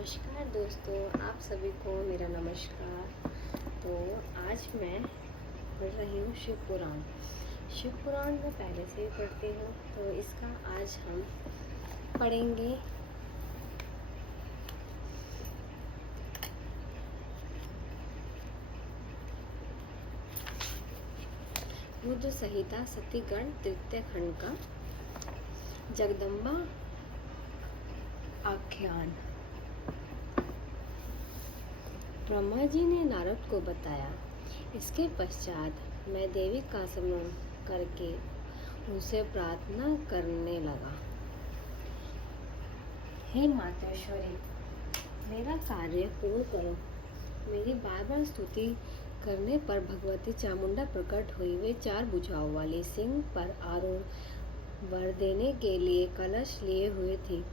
नमस्कार दोस्तों, आप सभी को मेरा नमस्कार। तो आज मैं पढ़ रही हूँ शिव पुराण। शिव पुराण मैं पहले से ही पढ़ती हूँ, तो इसका आज हम पढ़ेंगे। रुद्र संहिता सतीगण तृतीय खंड का जगदम्बा आख्यान। ब्रह्मा जी ने नारद को बताया। इसके पश्चात मैं देवी का स्मरण करके उनसे प्रार्थना करने लगा। हे मातेश्वरी, मेरा कार्य पूर्ण करो। मेरी बार बार स्तुति करने पर भगवती चामुंडा प्रकट हुई। वे 4 भुजाओं वाली सिंह पर आरूढ़ वर देने के लिए कलश लिए हुए थी।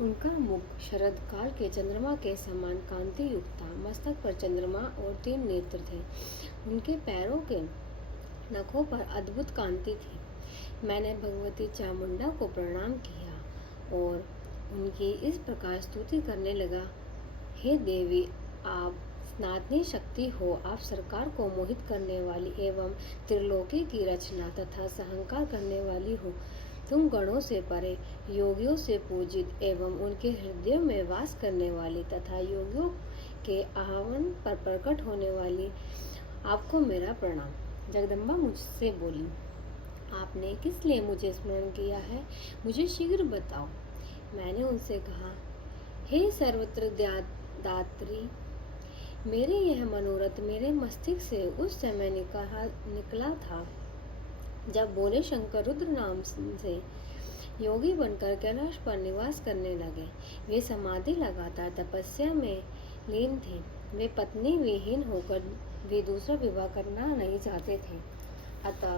उनका मुख शरद काल के चंद्रमा के समान कांति युक्त था। मस्तक पर चंद्रमा और 3 नेत्र थे। उनके पैरों के नखों पर अद्भुत कांति थी। मैंने भगवती चामुंडा को प्रणाम किया और उनकी इस प्रकार स्तुति करने लगा। हे देवी, आप स्नातनी शक्ति हो। आप सरकार को मोहित करने वाली एवं त्रिलोकी की रचना तथा सहंकार करने वाली हो। तुम गणों से परे, योगियों से पूजित एवं उनके हृदयों में वास करने वाली तथा योगियों के आह्वान पर प्रकट होने वाली, आपको मेरा प्रणाम। जगदम्बा मुझसे बोली, आपने किस लिए मुझे स्मरण किया है? मुझे शीघ्र बताओ। मैंने उनसे कहा, हे सर्वत्र दात्री, मेरे यह मनोरथ मेरे मस्तिष्क से उस समय निकला था जब भोले शंकर रुद्र नाम से योगी बनकर कैलाश पर निवास करने लगे। वे समाधि लगातार तपस्या में लीन थे। वे पत्नी विहीन होकर भी दूसरा विवाह करना नहीं चाहते थे। अतः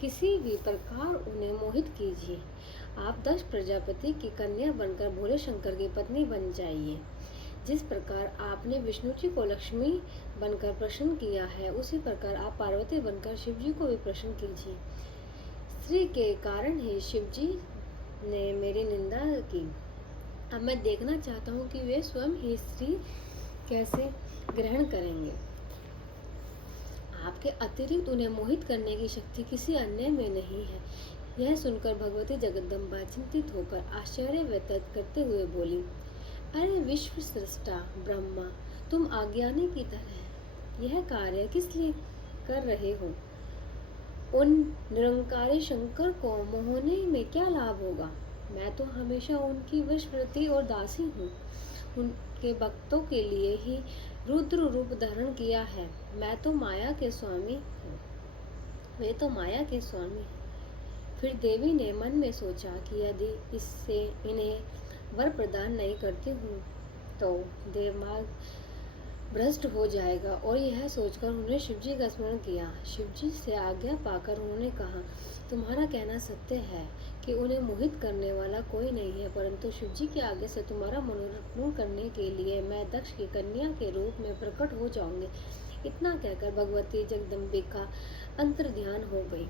किसी भी प्रकार उन्हें मोहित कीजिए। आप दक्ष प्रजापति की कन्या बनकर भोले शंकर की पत्नी बन जाइए। जिस प्रकार आपने विष्णु जी को लक्ष्मी बनकर प्रसन्न किया है, उसी प्रकार आप पार्वती बनकर शिव जी को भी प्रसन्न कीजिए। स्त्री के कारण ही शिव जी ने मेरी निंदा की। अब मैं देखना चाहता हूँ कि वे स्वयं ही स्त्री कैसे ग्रहण करेंगे। आपके अतिरिक्त उन्हें मोहित करने की शक्ति किसी अन्य में नहीं है। यह सुनकर भगवती जगदम्बा चिंतित होकर आश्चर्य व्यक्त करते हुए बोली, अरे विश्व सृष्टा ब्रह्मा, तुम अज्ञानी की तरह यह कार्य किस लिए कर रहे हो? उन निरंकारी शंकर को मोहने में क्या लाभ होगा? मैं तो हमेशा उनकी वशवर्ती और दासी हूँ। उनके भक्तों के लिए ही रुद्र रूप धारण किया है। मैं तो माया के स्वामी हूँ, वे तो माया के स्वामी हैं। फिर देवी ने मन में सोचा कि यदि इससे इन्हें वर प्रदान नहीं करती हूँ तो दिमाग भ्रष्ट हो जाएगा। और यह सोचकर उन्होंने शिवजी का स्मरण किया। शिवजी से आज्ञा पाकर उन्होंने कहा, तुम्हारा कहना सत्य है कि उन्हें मोहित करने वाला कोई नहीं है, परंतु शिवजी के आगे से तुम्हारा मनोरथ पूर्ण करने के लिए मैं दक्ष की कन्या के रूप में प्रकट हो जाऊंगी। इतना कहकर भगवती जगदम्बिका अंतर्ध्यान हो गई।